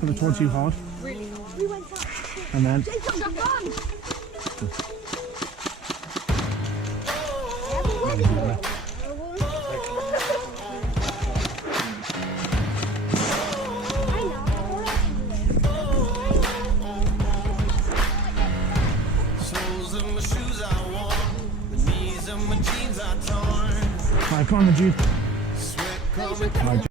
Put the torch too hard. And then right, come on the Jude. Right,